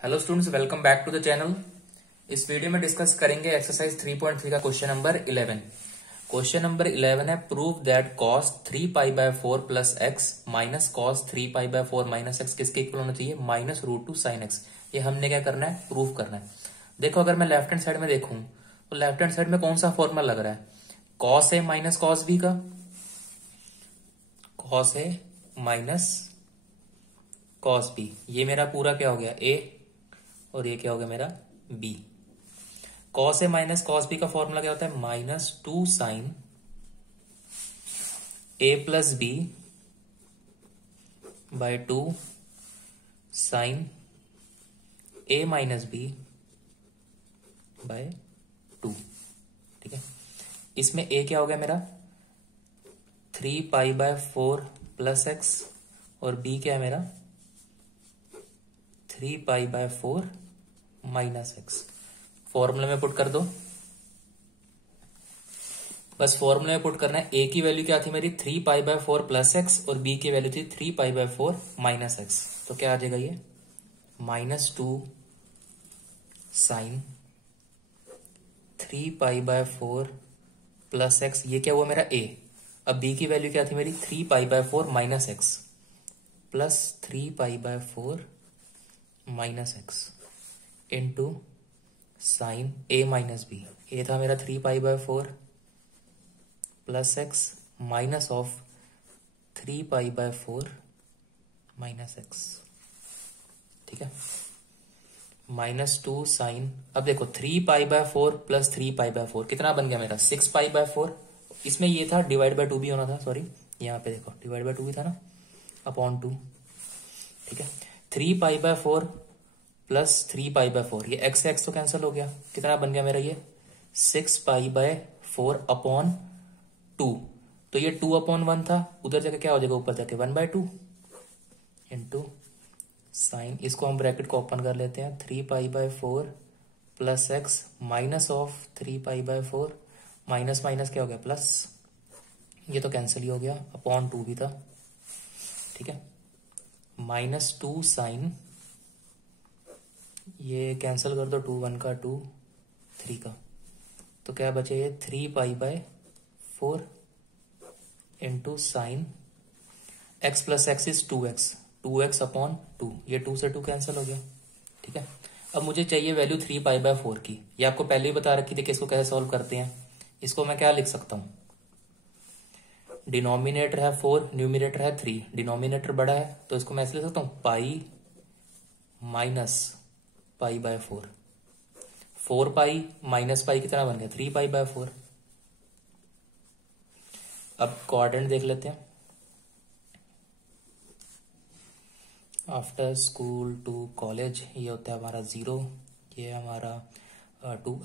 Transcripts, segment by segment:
Hello students, welcome back to the channel. इस video में discuss करेंगे एक्सरसाइज 3.3 का क्वेश्चन नंबर 11। क्वेश्चन नंबर 11 है prove that cos 3π/4 plus x minus cos 3π/4 minus x किसके equal होना चाहिए, -√2 sin x। ये हमने क्या करना है, प्रूव करना है। देखो, अगर मैं लेफ्ट हैंड साइड में देखूं तो लेफ्ट हैंड साइड में कौन सा फॉर्मूला लग रहा है, cos a minus cos b का, cos a minus cos b। ये मेरा पूरा क्या हो गया a, और ये क्या हो गया मेरा b। cos a minus cos b का फॉर्मूला क्या होता है, -2 sin a plus b by 2 sin a minus b by 2। ठीक है, इसमें a क्या हो गया मेरा 3π/4 प्लस एक्स, और b क्या है मेरा 3π/4 माइनस एक्स। फॉर्मूले में पुट कर दो, बस फॉर्मूले में पुट करना है। a की वैल्यू क्या थी मेरी 3π/4 प्लस एक्स, और b की वैल्यू थी 3π/4 माइनस एक्स। तो क्या आ जाएगा ये -2 sin 3π/4 प्लस एक्स, ये क्या हुआ मेरा a। अब b की वैल्यू क्या थी मेरी 3π/4 minus x plus 3π/4 minus x into sine a minus B. A था मेरा 3π/4 plus x minus of 3π/4 minus x. ठीक है, -2 साइन, अब देखो 3π/4 प्लस 3π/4 कितना बन गया मेरा 6π/4। इसमें ये था डिवाइड बाय 2 भी होना था, सॉरी यहाँ पे देखो डिवाइड बाय 2 भी था ना, अपॉन 2। ठीक है, 3π/4 प्लस 3π/4, ये एक्स एक्स तो कैंसिल हो गया, कितना बन गया मेरा ये 6π/4 अपॉन 2। तो ये 2/1 था, उधर जाके क्या हो जाएगा, ऊपर जाके 1/2 इंटू साइन, इसको हम ब्रैकेट को ओपन कर लेते हैं, 3π/4 plus x minus of 3π/4 minus minus क्या हो गया प्लस, ये तो कैंसिल ही हो गया, अपॉन 2 भी था। ठीक है, -2 साइन, ये कैंसिल कर दो, 2 1 का 2 3 का, तो क्या बचे ये 3π/4 into sine x plus x is 2x upon 2, ये 2 से 2 कैंसिल हो गया। ठीक है, अब मुझे चाहिए वैल्यू 3π/4 की। ये आपको पहले ही बता रखी थी कि इसको कैसे सॉल्व करते हैं। इसको मैं क्या लिख सकता हूं, डिनोमिनेटर है 4, न्यूमिनेटर है 3, डिनोमिनेटर बड़ा है तो इसको मैं ऐसे लिख सकता हूं पाई माइनस π/4, 4π माइनस पाई कितना बन गया 3π/4। अब कोऑर्डिनेट देख लेते हैं, आफ्टर स्कूल टू कॉलेज ये होता है हमारा 0, ये हमारा 2,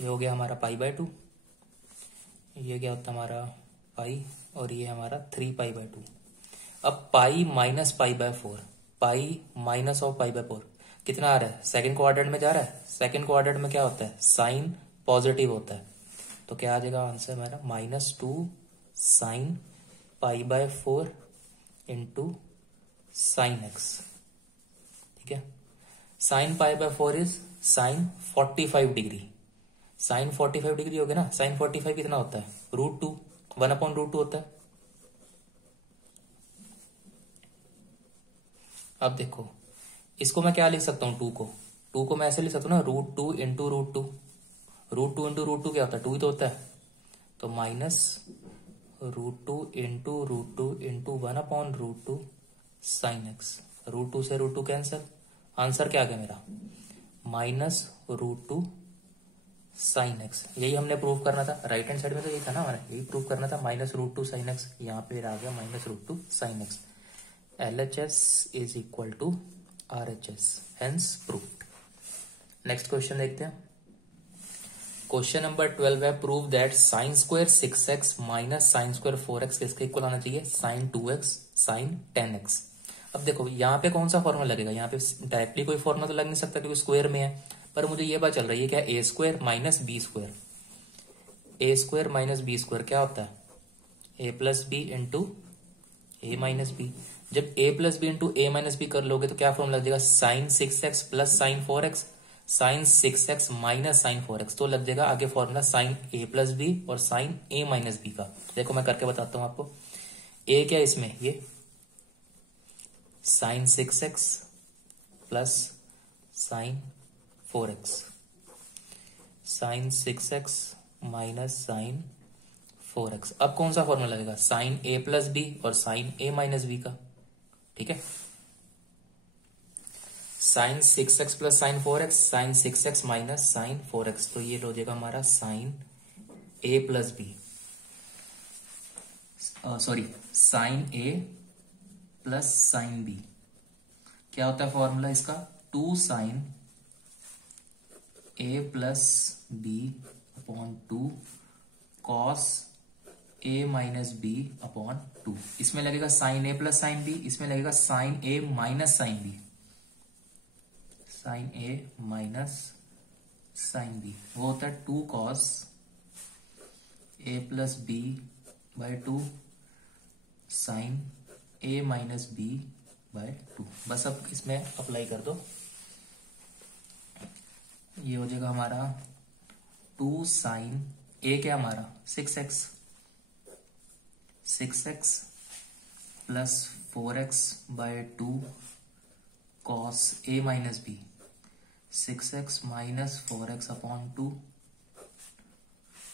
ये हो गया हमारा π/2, ये क्या होता है हमारा पाई, और ये हमारा 3π/2। अब pi minus π/4, pi minus of π/4 कितना आ रहा है, सेकंड क्वाड्रेंट में जा रहा है। सेकंड क्वाड्रेंट में क्या होता है, साइन पॉजिटिव होता है, तो क्या आ जाएगा आंसर मेरा -2 साइन π/4 इंटू साइन एक्स। ठीक है, sine π/4 is sine 45 degree, sine 45 degree हो गया ना। साइन 45 कितना होता है, √2, 1/√2 होता है। अब देखो, इसको मैं क्या लिख सकता हूं, 2 को मैं ऐसे लिख सकता हूं ना, √2 इंटू √2, √2 इंटू √2 क्या होता है, 2 ही तो होता है, तो -√2 इंटू √2 इंटू 1/√2 साइन एक्स। √2 से √2 कैंसिल, आंसर क्या आ गया मेरा -√2 साइन एक्स। यही हमने प्रूव करना था, राइट हैंड साइड में तो यही था ना हमारा, यही प्रूव करना था, -√2 साइन एक्स। यहाँ पे आ गया -√2 sine x. LHS is equal to RHS, hence proved. Next question देखते हैं। क्वेश्चन नंबर 12 है prove that sine square 6x minus sine square 4x किसके इक्वल आना चाहिए, साइन 2x साइन 10x। अब देखो यहाँ पे कौन सा फॉर्मूला लगेगा, यहाँ पे डायरेक्टली कोई फॉर्मूला तो लग नहीं सकता क्योंकि स्क्वायर में है, पर मुझे ये बात चल रही है क्या, a square minus b square, a square minus b square क्या होता है, a plus b into a minus b. जब a plus b into a minus b कर लोगे तो क्या फॉर्मूला लग जाएगा, sine 6x plus sine 4x, sine 6x minus sine 4x, तो लग जाएगा आगे formula sine a plus b और साइन a माइनस बी का। देखो मैं करके बताता हूं आपको। a क्या है इसमें, ये sine 6x plus sine 4x, sine 6x minus sine 4x। अब कौन सा फॉर्मूला लगेगा, साइन a प्लस बी और साइन a माइनस बी का। ठीक है, sine 6x plus sine 4x, sine 6x minus sine 4x, तो ये हो जाएगा हमारा sine a plus b, sorry sine a plus sine b। क्या होता है फॉर्मूला इसका, 2 sine a plus b upon 2 cos a minus b upon 2। इसमें लगेगा sine a plus sine b, इसमें लगेगा sine a minus sine b, sine a minus sine b, वो होता है 2 cos a plus b by 2 sine a minus b by 2। बस अब इसमें अप्लाई कर दो, ये हो जाएगा हमारा 2 साइन a क्या हमारा 6x, 6x plus 4x by 2 cos a minus b, 6x minus 4x upon 2।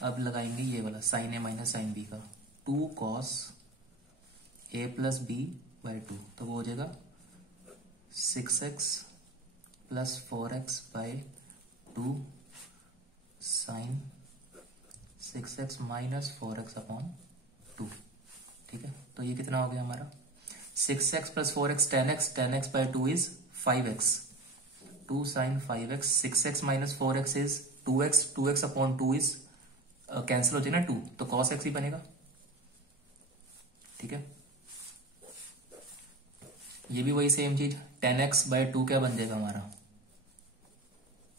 अब लगाएंगे ये वाला sine a minus sine b का, 2 cos a plus b by 2, तो वो हो जाएगा 6x plus 4x by 2 sine 6x minus 4x upon 2। ठीक है, तो ये कितना हो गया हमारा 6x plus 4x 10x, 10x by 2 is 5x, 2 sine 5x, 6x minus 4x is 2x, 2x upon 2 is cancel हो जाए ना 2, तो cos x ही बनेगा। ठीक है, ये भी वही सेम चीज, 10x बाय 2 क्या बन जाएगा हमारा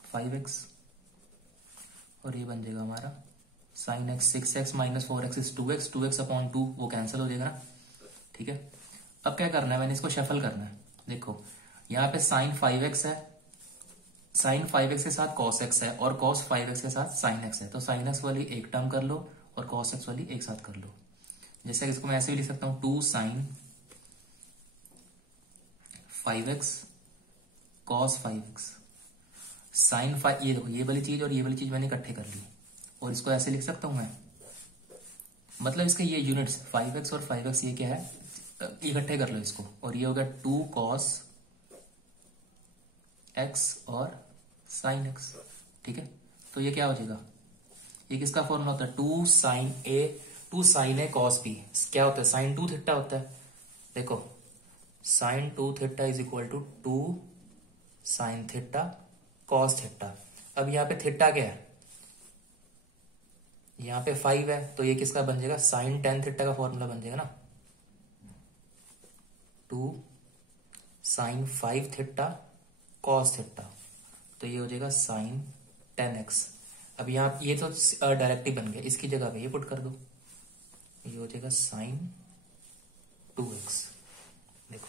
5x, और ये बन जाएगा हमारा sine x, 6x minus 4x is 2x, 2x upon 2 वो कैंसिल हो जाएगा ना। ठीक है, अब क्या करना है, मैंने इसको शफल करना है। देखो यहाँ पे साइन 5x है, साइन 5x के साथ cos x है, और cos 5x के साथ sin x है, तो sin x वाली एक टर्म कर लो और cos x वाली एक साथ कर लो। जैसे इसको मैं ऐसे भी लिख सकता हूं, 2 sine 5x cos 5x, sign 5, ये देखो ये वाली चीज और ये वाली चीज मैंने इकट्ठे कर ली, और इसको ऐसे लिख सकता हूं मैं, मतलब इसके ये यूनिट्स 5x और 5x ये क्या है, इकट्ठे कर लो इसको, और ये हो गया 2 cos x और sin x। ठीक है, तो ये क्या हो जाएगा, ये किसका फॉर्मूला होता है, 2 sin a cos b, क्या होता है sin 2 थीटा होता है। देखो sin 2 theta is equal to 2 sin theta cos theta. अब यहाँ पे थीटा क्या है, यहाँ पे 5 है, तो ये किसका बन जाएगा, साइन 10 थीटा का फॉर्मूला बन जाएगा ना, 2 साइन 5 थीटा कॉस थीटा, तो ये हो जाएगा साइन 10x। अब यहाँ ये तो डायरेक्ट ही बन गया, इसकी जगह पे ये पुट कर दो, ये हो जाएगा साइन 2x। देखो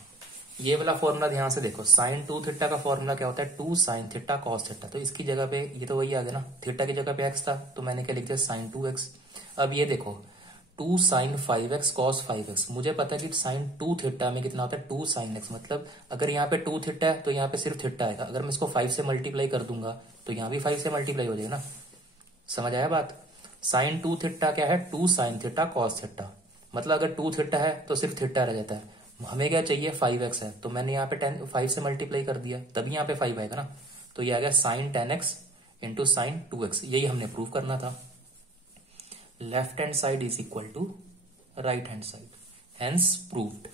ये वाला फॉर्मूला ध्यान से देखो, साइन 2 थीटा का फॉर्मूला क्या होता है, 2 साइन थीटा कॉस थीटा, तो इसकी जगह पे ये तो वही आ गया ना, थीटा की जगह पे x था, तो मैंने क्या लिख दिया साइन 2x। अब ये देखो 2 साइन 5x कॉस 5x, मुझे पता है कि साइन 2 थीटा में कितना होता है 2 साइन x, मतलब अगर यहाँ पे 2 थीटा है तो यहाँ पे सिर्फ थीटा आएगा, अगर मैं इसको 5 से मल्टीप्लाई कर दूंगा तो यहाँ भी 5 से मल्टीप्लाई हो जाएगा ना। समझ आया बात, साइन 2 थीटा क्या है, 2 साइन थीटा कॉस थीटा, मतलब अगर 2 थीटा है तो सिर्फ थीटा रह जाता है, हमें क्या चाहिए 5x है, तो मैंने यहाँ पे 5 से मल्टीप्लाई कर दिया, तभी यहाँ पे 5 आएगा ना, तो ये आ गया sign 10x into sine 2x, यही हमने प्रूव करना था। Left hand side is equal to right hand side, hence proved.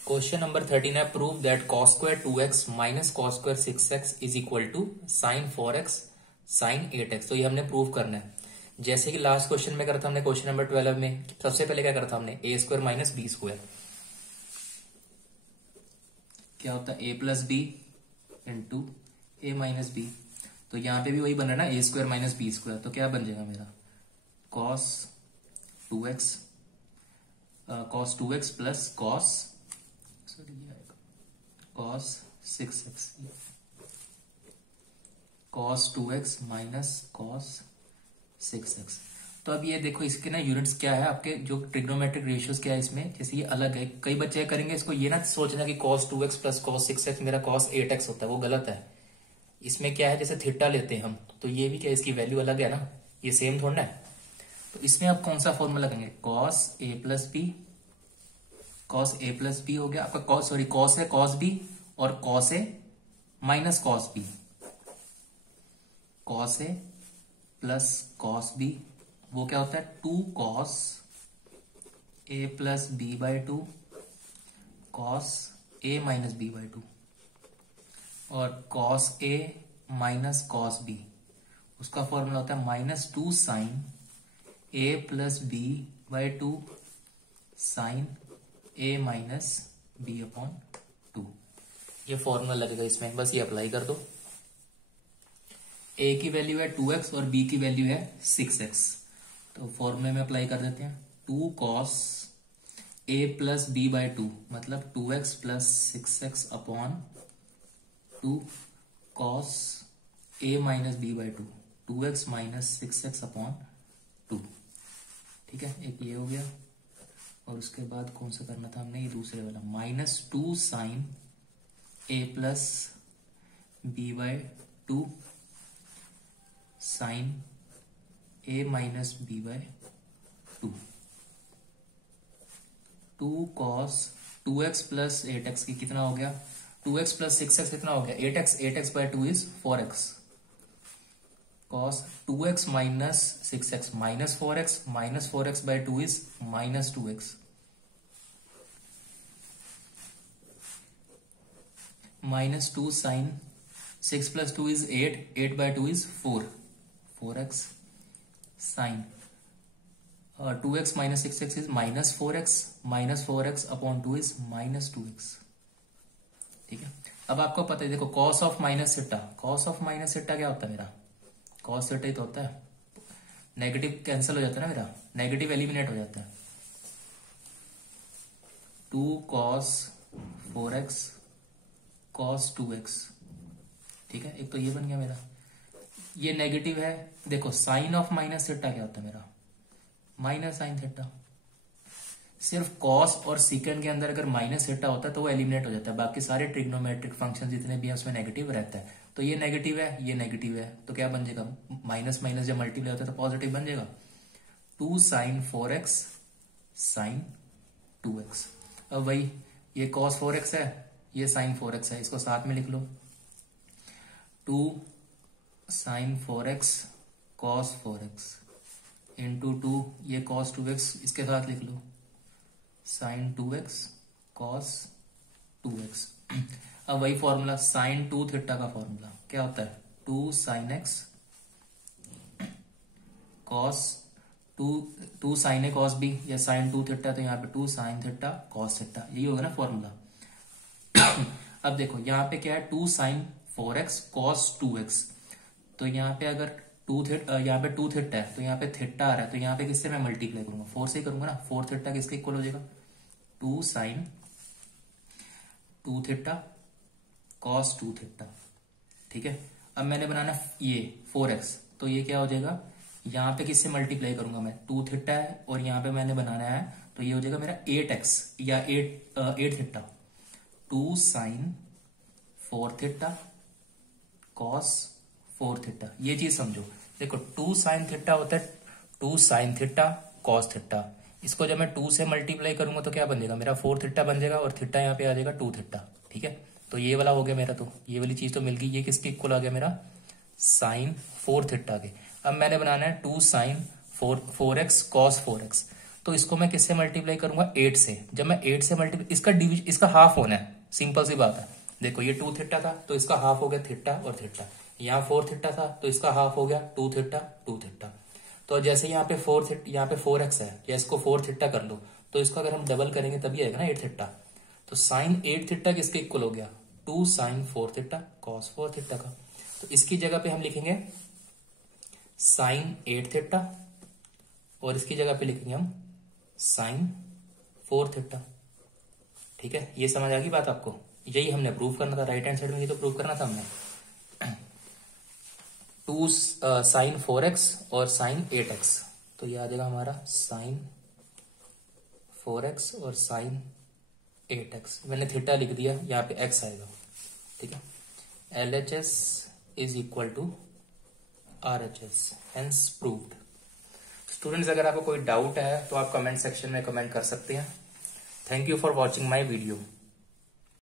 Question number 13 है, prove that cos square 2x minus cos square 6x is equal to sine 4x sine 8x, तो ये हमने prove करना है। जैसे कि लास्ट क्वेश्चन में करा था हमने, क्वेश्चन नंबर 12 में सबसे पहले क्या करा था हमने, a square minus b square, क्या होता है a plus b into a minus b, तो यहां पे भी वही बन रहा है ना, a square minus b square, तो क्या बन जाएगा मेरा cos 2x, cos 2x plus cos, sorry ये आएगा cos 6x, cos 2x minus cos 6x। तो अब ये देखो इसके ना यूनिट्स क्या है, आपके जो ट्रिग्नोमेट्रिक रेशियोज क्या है इसमें, जैसे ये अलग है, कई बच्चे करेंगे इसको, ये ना सोचना कि cos 2x plus cos 6x मेरा cos 8x होता है, वो गलत है। इसमें क्या है, जैसे थीटा लेते हैं हम, तो ये भी क्या इसकी वैल्यू अलग है ना, ये सेम थोड़ा है। तो इसमें आप कौन सा फॉर्मूला लगाएंगे, cos a plus b, cos a plus b हो गया आपका, cos सॉरी cos है cos b, और cos a minus cos b, cos a plus cos b, वो क्या होता है 2 cos a plus b by 2 cos a minus b by 2, और cos a minus cos b, उसका फॉर्मूला होता है minus 2 sine a plus b by 2 sine a minus b upon 2। ये formula लगेगा इसमें, बस ये अप्लाई कर दो। a की वैल्यू है 2x और b की वैल्यू है 6x, तो फॉर्मूले में अप्लाई कर देते हैं। 2 cos a plus b by 2 मतलब 2x plus 6x upon 2 cos a minus b by 2, 2x minus 6x upon 2। ठीक है, एक ये हो गया, और उसके बाद कौन सा करना था हमने, ये दूसरे वाला, minus 2 sine a plus b by 2 sine a minus b by 2, 2 cos 2x plus 8x की कितना हो गया, 2x प्लस 6x कितना हो गया 8x, 8x by 2 is 4x, cos 2x minus 6x minus 4x, minus 4x by 2 is minus 2x, minus 2 sine 6 plus 2 is 8, 8 by 2 is 4, 4x sine 2x minus 6x is minus 4x, minus 4x upon 2 is minus 2x। ठीक है, अब आपको पता है, देखो cos of minus theta, cos of minus theta क्या होता है मेरा, cos थीटा ही तो होता है, नेगेटिव कैंसिल हो जाता है ना मेरा, नेगेटिव एलिमिनेट हो जाता है। 2 cos 4x cos 2x, ठीक है, एक तो ये बन गया मेरा, ये नेगेटिव है। देखो साइन ऑफ माइनस थीटा क्या होता है मेरा, माइनस साइन थीटा। सिर्फ कॉस और सीकेंड के अंदर अगर माइनस थीटा होता है तो वो एलिमिनेट हो जाता है, बाकी सारे ट्रिग्नोमेट्रिक फंक्शन जितने भी हैं उसमें नेगेटिव रहता है। तो ये नेगेटिव है, ये नेगेटिव है, तो क्या बन जाएगा, माइनस माइनस जब मल्टीप्लाई होता है तो पॉजिटिव बन जाएगा। 2 साइन 4x साइन 2x। अब वही ये कॉस 4x है, ये साइन 4x है, इसको साथ में लिख लो। 2 sign 4x cos 4x into 2 ये कॉस 2x इसके साथ लिख लो, साइन 2x कॉस 2x। अब वही फॉर्मूला साइन 2 थीटा का फॉर्मूला क्या होता है, 2 साइन x कॉस 2 साइन ए कॉस बी, या साइन 2 थीटा तो यहाँ पे 2 साइन थीटा कॉस थीटा, यही होगा ना फॉर्मूला। अब देखो यहाँ पे क्या है, 2 साइन 4x कॉस 2x, तो यहाँ पे अगर यहाँ पे 2 थीटा है तो यहाँ पे थीटा आ रहा है, तो यहाँ पे किससे मैं मल्टीप्लाई करूंगा, 4 से ही करूंगा ना, 4 थीटा किसके इक्वल हो जाएगा, 2 साइन 2 थीटा कॉस 2 थीटा। ठीक है, अब मैंने बनाना ये 4x, तो ये क्या हो जाएगा, यहाँ पे किससे मल्टीप्लाई करूंगा मैं, 2 थीटा है और यहाँ पे मैंने बनाना है, तो ये हो जाएगा मेरा 8x या 8 theta, 2 sine 4 theta cos 4 theta. ये चीज समझो, देखो 2 साइन थीटा होता है 2 साइन थीटा कॉस थीटा, इसको जब मैं 2 से मल्टीप्लाई करूंगा तो क्या बन जाएगा मेरा 4 थीटा बन जाएगा, और थीटा यहाँ पे आ जाएगा 2 थीटा। ठीक है, तो ये वाला हो गया मेरा, तो ये वाली चीज तो मिल गई। ये किसके इक्वल आ गया मेरा, साइन 4 थीटा के। अब मैंने बनाना है 2 साइन 4x कॉस 4x, तो इसको मैं किससे मल्टीप्लाई करूंगा, 8 से। जब मैं 8 से मल्टीप्लाई, इसका डिवीजन, इसका हाफ होना है, सिंपल सी बात है। देखो ये 2 थीटा था तो इसका हाफ हो गया थीटा और थीटा, यहाँ 4 थीटा था तो इसका हाफ हो गया 2 थीटा 2 थीटा। तो जैसे यहाँ पे 4x है, या इसको 4 थीटा कर लो, तो इसको अगर हम डबल करेंगे तभी आएगा ना 8 थीटा। तो साइन 8 थीटा किसके इक्वल हो गया, 2 साइन 4 थीटा कॉस 4 थीटा का। तो इसकी जगह पे हम लिखेंगे साइन 8 थीटा, और इसकी जगह पे लिखेंगे हम साइन 4 थीटा। ठीक है, ये समझ आ गई बात आपको? यही हमने प्रूव करना था, राइट हैंड साइड में ये तो प्रूव करना था हमने। 2 साइन 4x और साइन 8x, तो ये आ जाएगा हमारा साइन 4x और साइन 8x। मैंने थीटा लिख दिया, यहाँ पे x आएगा। ठीक है, LHS is equal to RHS, hence proved. Students, अगर आपको कोई डाउट है तो आप कमेंट सेक्शन में कमेंट कर सकते हैं। Thank you for watching my video.